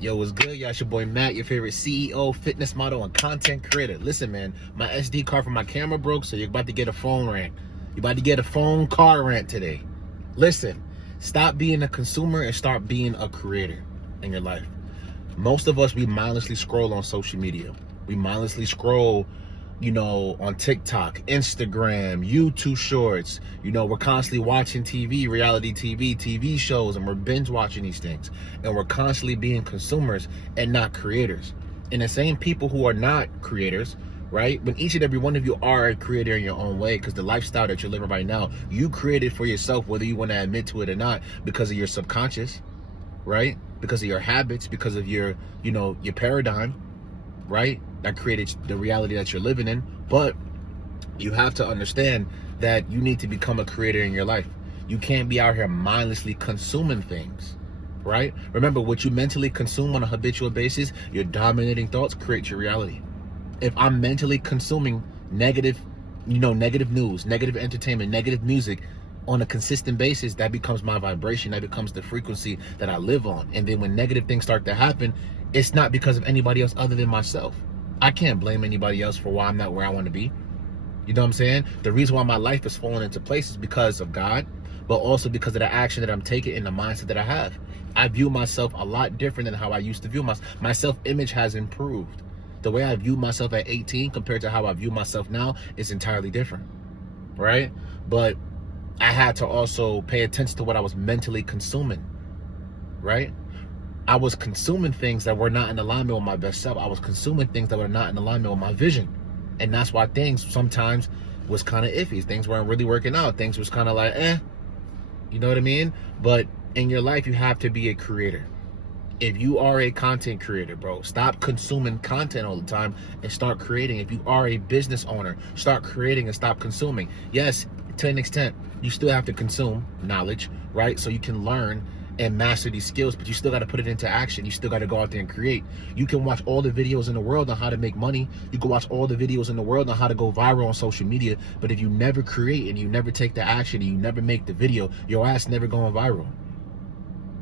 Yo, what's good? Y'all, it's your boy Matt, your favorite CEO, fitness model, and content creator. Listen, man, my SD card for my camera broke, so you're about to get a phone rant. You're about to get a phone car rant today. Listen, stop being a consumer and start being a creator in your life. Most of us, we mindlessly scroll on social media. We mindlessly scroll, on TikTok, Instagram, YouTube shorts. We're constantly watching TV, reality TV shows, and we're binge watching these things. And we're constantly being consumers and not creators. And the same people who are not creators, right? When each and every one of you are a creator in your own way, because the lifestyle that you're living right now, you created for yourself, whether you want to admit to it or not, because of your subconscious, right? Because of your habits, because of your paradigm, right? That created the reality that you're living in. But you have to understand that you need to become a creator in your life. You can't be out here mindlessly consuming things, right? Remember, what you mentally consume on a habitual basis, your dominating thoughts create your reality. If I'm mentally consuming negative news, negative entertainment, negative music on a consistent basis, that becomes my vibration. That becomes the frequency that I live on. And then when negative things start to happen, it's not because of anybody else other than myself. I can't blame anybody else for why I'm not where I want to be. You know what I'm saying? The reason why my life is falling into place is because of God, but also because of the action that I'm taking and the mindset that I have. I view myself a lot different than how I used to view myself. My self-image has improved. The way I view myself at 18 compared to how I view myself now is entirely different, right? But I had to also pay attention to what I was mentally consuming, right? I was consuming things that were not in alignment with my best self. I was consuming things that were not in alignment with my vision. And that's why things sometimes was kind of iffy. Things weren't really working out. Things was kind of like, you know what I mean? But in your life, you have to be a creator. If you are a content creator, bro, stop consuming content all the time and start creating. If you are a business owner, start creating and stop consuming. Yes, to an extent, you still have to consume knowledge, right? So you can learn and master these skills, but you still got to put it into action. You still got to go out there and create. You can watch all the videos in the world on how to make money. You can watch all the videos in the world on how to go viral on social media, but if you never create and you never take the action and you never make the video, your ass never going viral.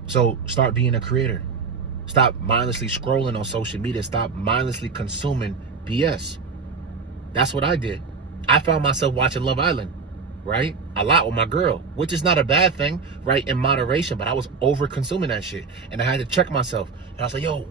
So start being a creator. Stop mindlessly scrolling on social media. Stop mindlessly consuming BS. That's what I did. I found myself watching Love Island, right? A lot with my girl, which is not a bad thing, right? In moderation, but I was over consuming that shit. And I had to check myself. And I was like, yo,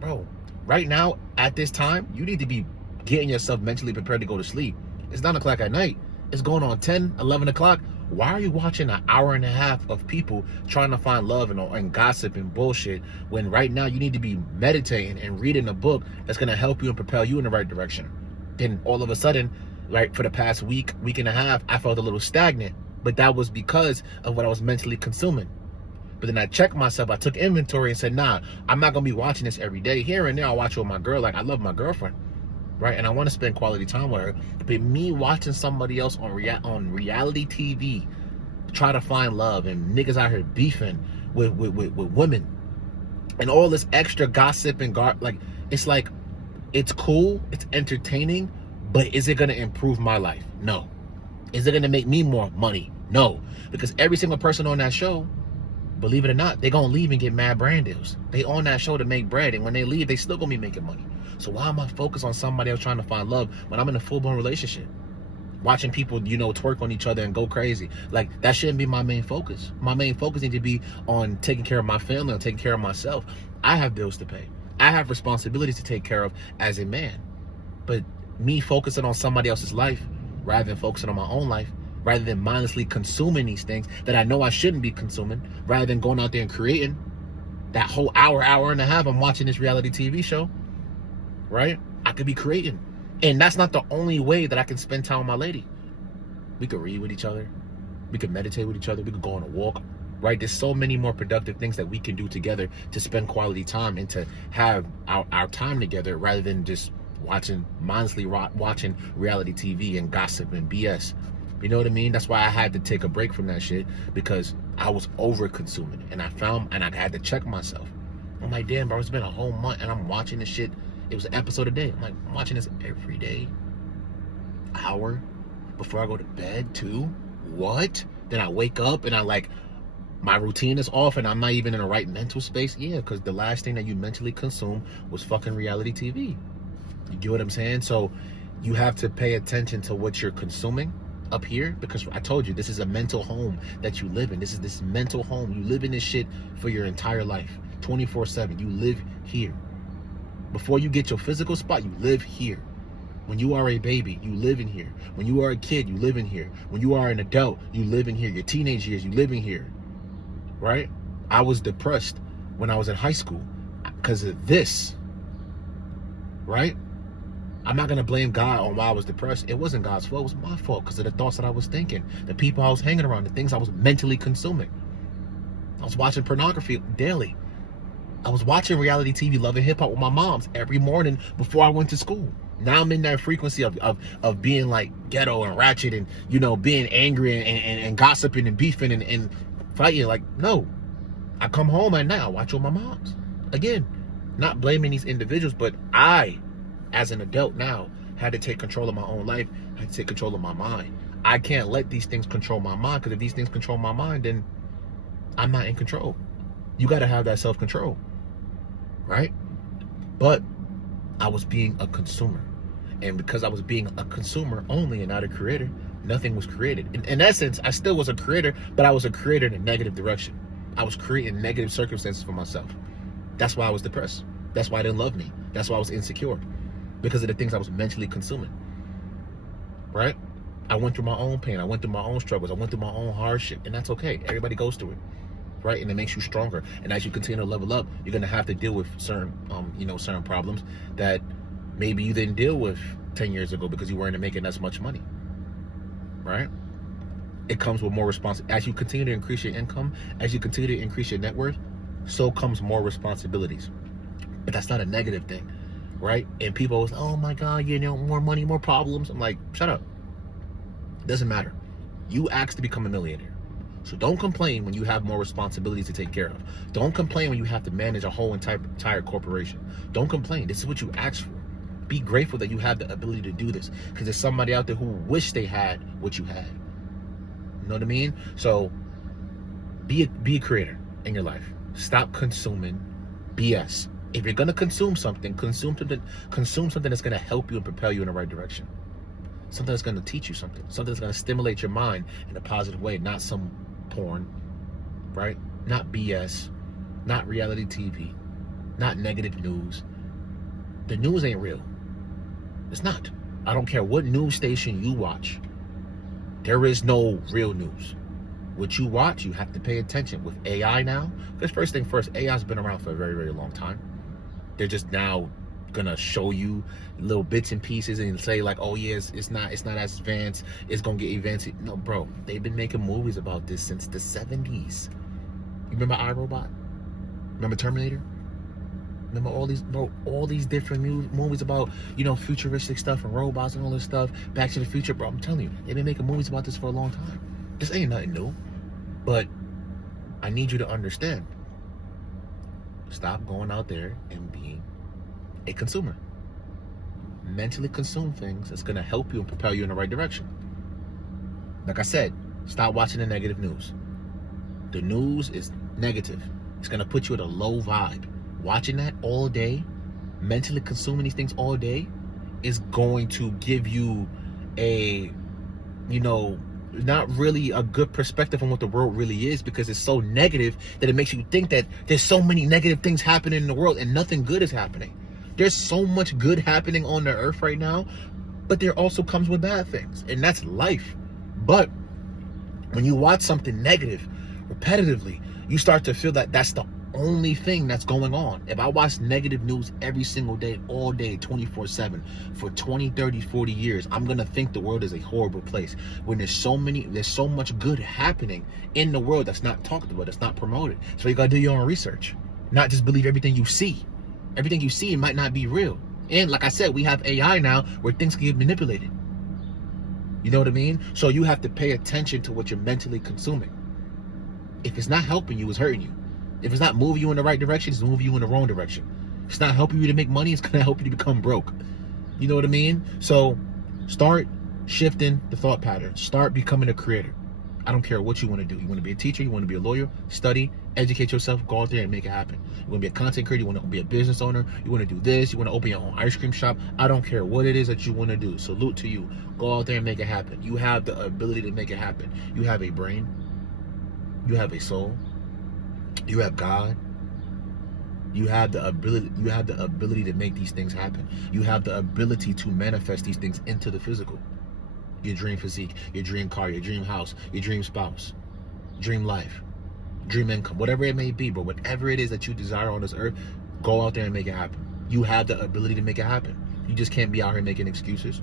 bro, right now, at this time, you need to be getting yourself mentally prepared to go to sleep. It's 9 o'clock at night. It's going on 10, 11 o'clock. Why are you watching an hour and a half of people trying to find love and gossip and bullshit when right now you need to be meditating and reading a book that's going to help you and propel you in the right direction? Then all of a sudden, right, for the past week and a half, I felt a little stagnant, but that was because of what I was mentally consuming. But then I checked myself, I took inventory and said, nah, I'm not gonna be watching this every day. Here and there, I watch it with my girl. Like, I love my girlfriend, right? And I want to spend quality time with her. But me watching somebody else on reality TV try to find love, and niggas out here beefing with women and all this extra gossip and it's like, it's cool, it's entertaining, but is it going to improve my life? No. Is it going to make me more money? No. Because every single person on that show, believe it or not, they're going to leave and get mad brand deals. They on that show to make bread, and when they leave, they still going to be making money. So why am I focused on somebody else trying to find love when I'm in a full-blown relationship? Watching people, twerk on each other and go crazy. Like, that shouldn't be my main focus. My main focus needs to be on taking care of my family and taking care of myself. I have bills to pay. I have responsibilities to take care of as a man. But me focusing on somebody else's life rather than focusing on my own life, rather than mindlessly consuming these things that I know I shouldn't be consuming, rather than going out there and creating that whole hour and a half I'm watching this reality TV show, right? I could be creating. And that's not the only way that I can spend time with my lady. We could read with each other. We could meditate with each other. We could go on a walk, right? There's so many more productive things that we can do together to spend quality time and to have our time together rather than just mindlessly watching reality TV and gossip and BS. You know what I mean? That's why I had to take a break from that shit, because I was over consuming it. And I had to check myself. I'm like, damn, bro, it's been a whole month and I'm watching this shit. It was an episode a day. I'm like, I'm watching this every day. Hour before I go to bed too. What? Then I wake up and I My routine is off and I'm not even in the right mental space. Yeah, because the last thing that you mentally consumed was fucking reality TV. You get what I'm saying? So you have to pay attention to what you're consuming up here, because I told you, this is a mental home that you live in. This is this mental home. You live in this shit for your entire life, 24/7. You live here. Before you get your physical spot, you live here. When you are a baby, you live in here. When you are a kid, you live in here. When you are an adult, you live in here. Your teenage years, you live in here. Right? I was depressed when I was in high school because of this. Right? I'm not going to blame God on why I was depressed. It wasn't God's fault. It was my fault because of the thoughts that I was thinking, the people I was hanging around, the things I was mentally consuming. I was watching pornography daily. I was watching reality TV, loving hip hop with my moms every morning before I went to school. Now I'm in that frequency of being like ghetto and ratchet and, you know, being angry and gossiping and beefing and fighting. Like, no. I come home at night, I watch with my moms. Again, not blaming these individuals, but I, as an adult now, had to take control of my own life. I had to take control of my mind. I can't let these things control my mind, because if these things control my mind, then I'm not in control. You got to have that self-control, right? But I was being a consumer. And because I was being a consumer only and not a creator, nothing was created. In essence, I still was a creator, but I was a creator in a negative direction. I was creating negative circumstances for myself. That's why I was depressed. That's why I didn't love me. That's why I was insecure. Because of the things I was mentally consuming. Right? I went through my own pain. I went through my own struggles. I went through my own hardship. And that's okay. Everybody goes through it. Right? And it makes you stronger. And as you continue to level up, you're going to have to deal with certain certain problems that maybe you didn't deal with 10 years ago because you weren't making as much money. Right? It comes with more responsibility. As you continue to increase your income, as you continue to increase your net worth, so comes more responsibilities. But that's not a negative thing, right? And people always, oh my God, you know, more money, more problems. I'm like, shut up. It doesn't matter. You asked to become a millionaire. So don't complain when you have more responsibilities to take care of. Don't complain when you have to manage a whole entire corporation. Don't complain. This is what you asked for. Be grateful that you have the ability to do this, because there's somebody out there who wish they had what you had. You know what I mean? So be a creator in your life. Stop consuming BS. If you're gonna consume something that's gonna help you and propel you in the right direction. Something that's gonna teach you something. Something that's gonna stimulate your mind in a positive way, not some porn, right? Not BS, not reality TV, not negative news. The news ain't real. It's not. I don't care what news station you watch. There is no real news. What you watch, you have to pay attention. With AI now, because first thing first, AI's been around for a very, very long time. They're just now gonna show you little bits and pieces and say like, oh yeah, it's not as advanced, it's gonna get advanced. No, bro, they've been making movies about this since the 70s. You remember iRobot? Remember Terminator? Remember all these different movies about, you know, futuristic stuff and robots and all this stuff. Back to the Future, bro. I'm telling you, they've been making movies about this for a long time. This ain't nothing new. But I need you to understand. Stop going out there and being a consumer. Mentally consume things that's going to help you and propel you in the right direction. Like I said, stop watching the negative news. The news is negative. It's going to put you at a low vibe. Watching that all day, mentally consuming these things all day, is going to give you a, you know, not really a good perspective on what the world really is, because it's so negative that it makes you think that there's so many negative things happening in the world and nothing good is happening. There's so much good happening on the earth right now, but there also comes with bad things, and that's life. But when you watch something negative repetitively, you start to feel that that's the only thing that's going on. If I watch negative news every single day, all day, 24/7 for 20, 30, 40 years, I'm gonna think the world is a horrible place when there's so much good happening in the world that's not talked about, that's not promoted. So you gotta do your own research, not just believe everything you see. Everything you see might not be real. And like I said, we have AI now where things can get manipulated. You know what I mean? So you have to pay attention to what you're mentally consuming. If it's not helping you, it's hurting you. If it's not moving you in the right direction, it's moving you in the wrong direction. If it's not helping you to make money, it's going to help you to become broke. You know what I mean? So start shifting the thought pattern. Start becoming a creator. I don't care what you want to do. You want to be a teacher, you want to be a lawyer, study, educate yourself, go out there and make it happen. You want to be a content creator, you want to be a business owner, you want to do this, you want to open your own ice cream shop. I don't care what it is that you want to do. Salute to you. Go out there and make it happen. You have the ability to make it happen. You have a brain. You have a soul. You have God. You have the ability to make these things happen. You have the ability to manifest these things into the physical. Your dream physique, your dream car, your dream house, your dream spouse, dream life, dream income, whatever it may be, but whatever it is that you desire on this earth, go out there and make it happen. You have the ability to make it happen. You just can't be out here making excuses,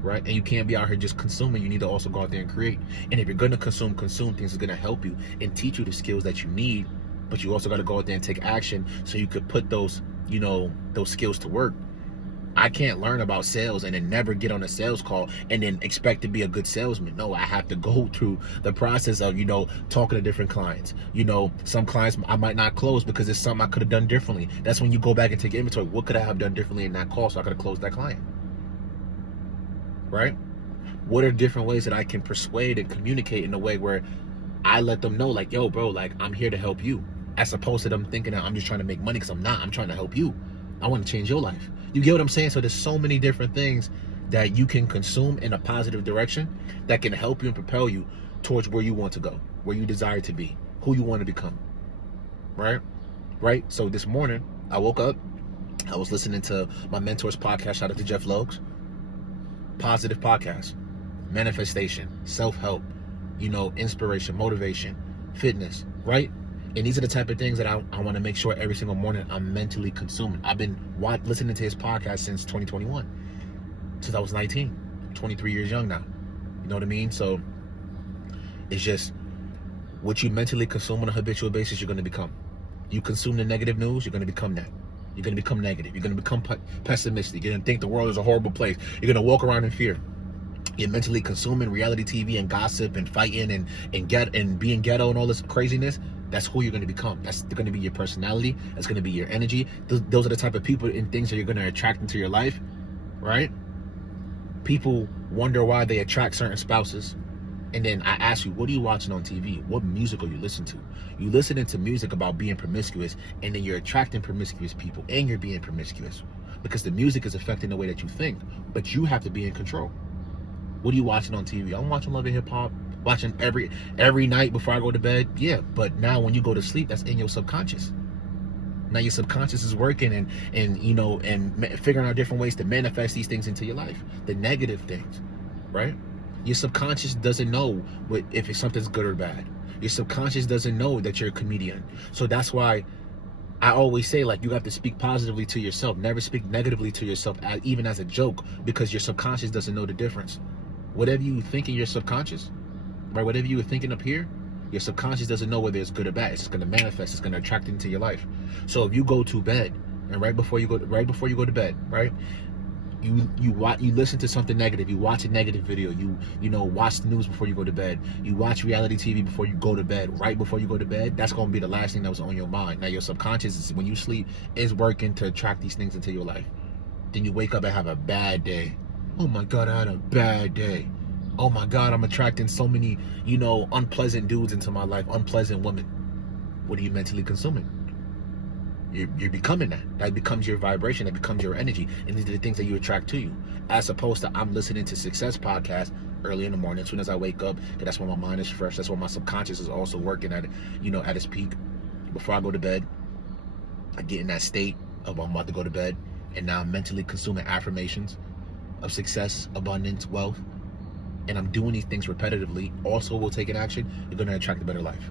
right? And you can't be out here just consuming. You need to also go out there and create. And if you're going to consume things are going to help you and teach you the skills that you need, but you also got to go out there and take action so you could put those, those skills to work. I can't learn about sales and then never get on a sales call and then expect to be a good salesman. No, I have to go through the process of, talking to different clients. Some clients I might not close because it's something I could have done differently. That's when you go back and take inventory. What could I have done differently in that call so I could have closed that client? Right? What are different ways that I can persuade and communicate in a way where I let them know, like, yo, bro, like, I'm here to help you. As opposed to them thinking that I'm just trying to make money, because I'm not. I'm trying to help you. I want to change your life. You get what I'm saying? So there's so many different things that you can consume in a positive direction that can help you and propel you towards where you want to go, where you desire to be, who you want to become. Right? So this morning, I woke up. I was listening to my mentor's podcast. Shout out to Jeff Logs. Positive podcast. Manifestation. Self-help. Inspiration, motivation, fitness. Right? And these are the type of things that I want to make sure every single morning I'm mentally consuming. I've been listening to his podcast since 2021, since I was 19, 23 years young now. You know what I mean? So it's just what you mentally consume on a habitual basis, you're going to become. You consume the negative news, you're going to become that. You're going to become negative. You're going to become pessimistic. You're going to think the world is a horrible place. You're going to walk around in fear. You're mentally consuming reality TV and gossip and fighting and being ghetto and all this craziness. That's who you're going to become. That's going to be your personality. That's going to be your energy. Those are the type of people and things that you're going to attract into your life, right? People wonder why they attract certain spouses. And then I ask you, what are you watching on TV? What music are you listening to? You listening to music about being promiscuous, and then you're attracting promiscuous people, and you're being promiscuous because the music is affecting the way that you think. But you have to be in control. What are you watching on TV? I'm watching Love and Hip Hop. Watching every night before I go to bed. Yeah, but now when you go to sleep, that's in your subconscious. Now your subconscious is working and figuring out different ways to manifest these things into your life. The negative things, right? Your subconscious doesn't know if something's good or bad. Your subconscious doesn't know that you're a comedian. So that's why I always say, like, you have to speak positively to yourself. Never speak negatively to yourself, even as a joke, because your subconscious doesn't know the difference. Whatever you think in your subconscious, right? Whatever you were thinking up here, your subconscious doesn't know whether it's good or bad. It's just going to manifest. It's going to attract it into your life. So if you go to bed, and right before you go to bed, right? You listen to something negative. You watch a negative video. You watch the news before you go to bed. You watch reality TV before you go to bed. Right before you go to bed, that's going to be the last thing that was on your mind. Now your subconscious, when you sleep, is working to attract these things into your life. Then you wake up and have a bad day. Oh my God, I had a bad day. Oh my God, I'm attracting so many, unpleasant dudes into my life, unpleasant women. What are you mentally consuming? You're becoming that. That becomes your vibration. That becomes your energy. And these are the things that you attract to you. As opposed to I'm listening to success podcasts early in the morning, as soon as I wake up, because that's when my mind is fresh. That's when my subconscious is also working at its peak. Before I go to bed, I get in that state of I'm about to go to bed. And now I'm mentally consuming affirmations of success, abundance, wealth. And I'm doing these things repetitively. Also, will take an action. You're going to attract a better life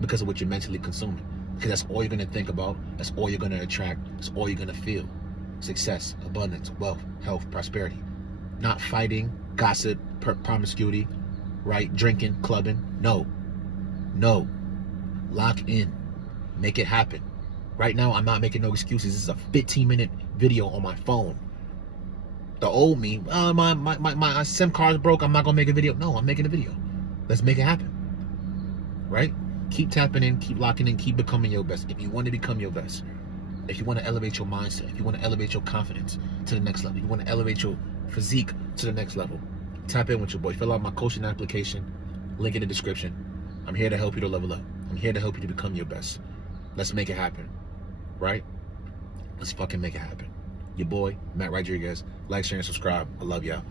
because of what you're mentally consuming. Because that's all you're going to think about. That's all you're going to attract. That's all you're going to feel. Success, abundance, wealth, health, prosperity. Not fighting, gossip, promiscuity, right? Drinking, clubbing. No. Lock in. Make it happen. Right now, I'm not making no excuses. This is a 15-minute video on my phone. The old me, my SIM card's broke, I'm not going to make a video. No, I'm making a video. Let's make it happen. Right? Keep tapping in, keep locking in, keep becoming your best. If you want to become your best, if you want to elevate your mindset, if you want to elevate your confidence to the next level, if you want to elevate your physique to the next level, tap in with your boy. Fill out my coaching application. Link in the description. I'm here to help you to level up. I'm here to help you to become your best. Let's make it happen, right? Let's fucking make it happen. Your boy, Matt Rodriguez. Like, share, and subscribe. I love y'all.